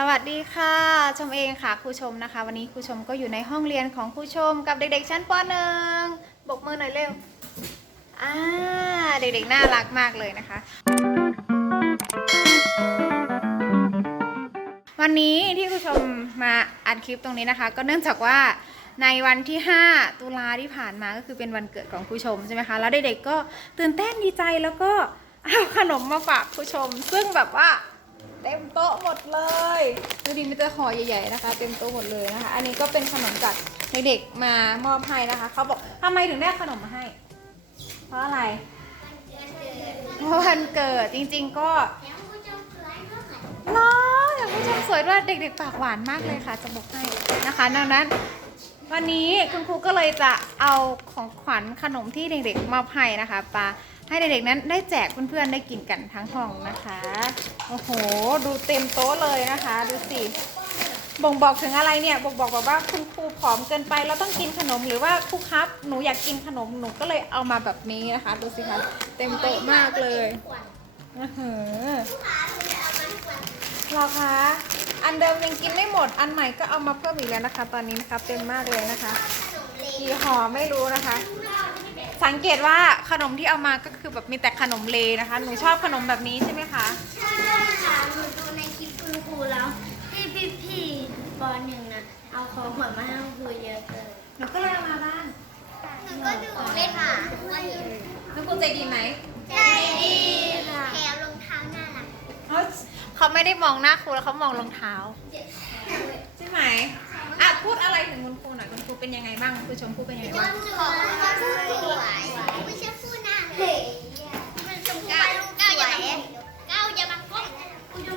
สวัสดีค่ะ ชมเองค่ะครูชมนะคะ วันนี้ครูชมก็อยู่ในห้องเรียนของครูชมกับเด็กๆชั้นป .1 บกมือหน่อยเร็วอ่าเด็กๆน่ารักมากเลยนะคะ วันนี้ที่ครูชมมาอัดคลิปตรงนี้นะคะ ก็เนื่องจากว่าในวันที่ 5 ตุลาที่ผ่านมาก็คือเป็นวันเกิดของครูชมใช่ไหมคะแล้วเด็กๆก็ตื่นเต้นดีใจแล้วก็เอาขนมมาฝากครูชม ซึ่งแบบว่าเต็มโต๊ะหมดเลย ดูดิมีแต่ห่อใหญ่ๆนะคะ เต็มโต๊ะหมดเลยนะคะ อันนี้ก็เป็นขนมจากเด็กๆมามอบให้นะคะ เขาบอกทำไมถึงได้ขนมมาให้ เพราะอะไร เพราะวันเกิดจริง ๆ ก็เนาะอย่างผู้ชมสวยด้วยเด็กๆปากหวานมากเลยค่ะจะบอกให้นะคะ ดังนั้น วันนี้คุณครูก็เลยจะเอาของขวัญขนมที่เด็กๆมอบให้นะคะปาให้เด็กๆนั้นได้แจกเพื่อนๆได้กินกันทั้งห้องนะคะ โอ้โห ดูเต็มโต๊ะเลยนะคะ ดูสิบ่งบอกถึงอะไรเนี่ยบ่งบอกแบบว่าคุณครูผอมเกินไปเราต้องกินขนมหรือว่าครูครับหนูอยากกินขนมหนูก็เลยเอามาแบบนี้นะคะ ดูสิคะเต็มโต๊ะมากเลยอื้อหือเหรอคะ อันเดิมยังกินไม่หมด อันใหม่ก็เอามาเพิ่มอีกแล้วนะคะ ตอนนี้นะคะเต็มมากเลยนะคะ กี่ห่อไม่รู้นะคะ สังเกตว่าขนมที่เอามาก็คือแบบมีแต่ขนมเลนะคะ หนูชอบขนมแบบนี้ใช่ไหมคะ ใช่ค่ะหนูดูในคลิปคุณครูแล้วพี่พี่พี่ปหนึ่งนะเอาของขวัญมาให้คุณครูเยอะเกินหนูก็เลยเอามาบ้านหนูก็ดูเลยค่ะคุณครูใจดีไหมใจดีค่ะแถมรองเท้าน่ารัก เขาเขาไม่ได้มองหน้าครูแล้วเขามองรองเท้า ใช่ไหมอะพูดอะไรถึงคุณครูหน่อยคุณครูเป็นยังไงบ้างคุณชมพู่เป็นยังไงจบ้างนสวยพูดสวยไม่ใช่พูดหน้าเลยมันชมพูไปลูกสวยก้าวอย่ามาก้ม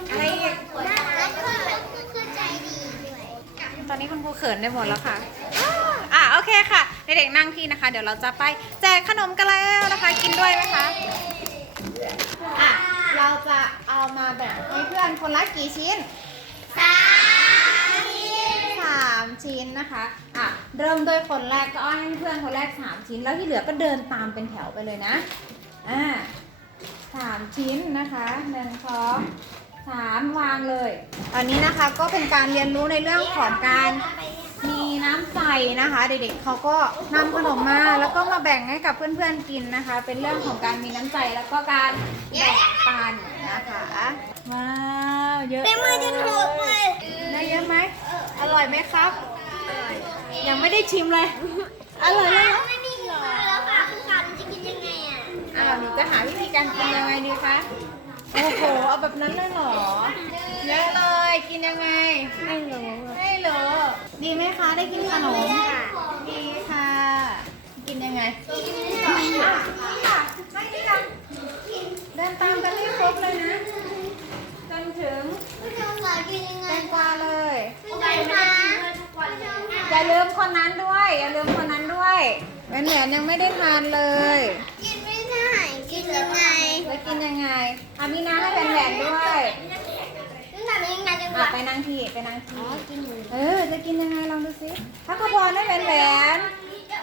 อะไรอีกน่ารักแล้วก็คือใจดีด้วยตอนนี้คุณครูเขินได้หมดแล้วค่ะอะโอเคค่ะเด็กๆนั่งที่นะคะ เดี๋ยวเราจะไปแจกขนมกันแล้วนะคะ กินด้วยไหมคะอะ เราจะเอามาแบ่งให้เพื่อนคนละกี่ชิ้นสามชิ้นสามชิ้นนะคะอะเริ่มด้วยคนแรกก็เอาให้เพื่อนคนแรกสามชิ้น แล้วที่เหลือก็เดินตามเป็นแถวไปเลยนะอ่าสามชิ้นนะคะหนึ่งสองสามวางเลยอันนี้นะคะก็เป็นการเรียนรู้ในเรื่องของการ น้ำใจนะคะ เด็กๆเขาก็นำขนมมาแล้วก็มาแบ่งให้กับเพื่อนๆกินนะคะ เป็นเรื่องของการมีน้ำใจแล้วก็การแบ่งปันนะคะว้าวเยอะเป็นมือจนหกเลยได้เยอะไหมอร่อยไหมครับ ยังไม่ได้ชิมเลย อร่อยไหมไม่มีหรอแล้วค่ะคือค่ะจะกินยังไงอะอ้าวหนูจะหาวิธีการกินยังไงดีคะโอ้โหเอาแบบนั้นเลยเหรอเยอะเลย กินยังไง ไม่รู้ไม่รู้ดีไหมคะ ได้กินขนม ดีค่ะ กินยังไงอะนี่ค่ะไม่ดีกันเดินตามกันให้ครบเลยนะ จนถึงผู้ชมค่ะกินยังไงแตงกวาเลยผู้ชมค่ะทุกวันเลยอย่าลืมคนนั้นด้วย อย่าลืมคนนั้นด้วยแหวนแหวนยังไม่ได้ทานเลยกินไม่ได้กินยังไง แล้วกินยังไงอามีน้ำให้แหวนแหวนด้วย นี่ทำยังไงจัง อะวะไปนั่งที่ไปนั่งที่กินหมูเออ จะกินยังไงลองดูสิพักขบอลให้แหวนแหวน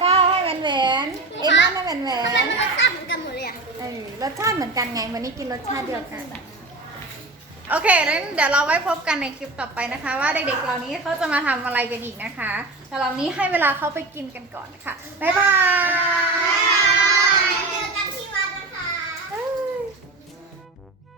ก้าวให้แหวนแหวนเอ็มม่าให้แหวนแหวทำไมนมันรสชาติเหมือนกันหมดเลยอะเออรสชาติเหมือนกันไงวันนี้กินรสชาติเดียวกัน โอเคงั้นเดี๋ยวเราไว้พบกันในคลิปต่อไปนะคะ ว่าเด็กๆเหล่านี้เขาจะมาทำอะไรกันอีกนะคะ แต่เหล่านี้ให้เวลาเขาไปกินกันก่อนนะคะบ๊ายบาย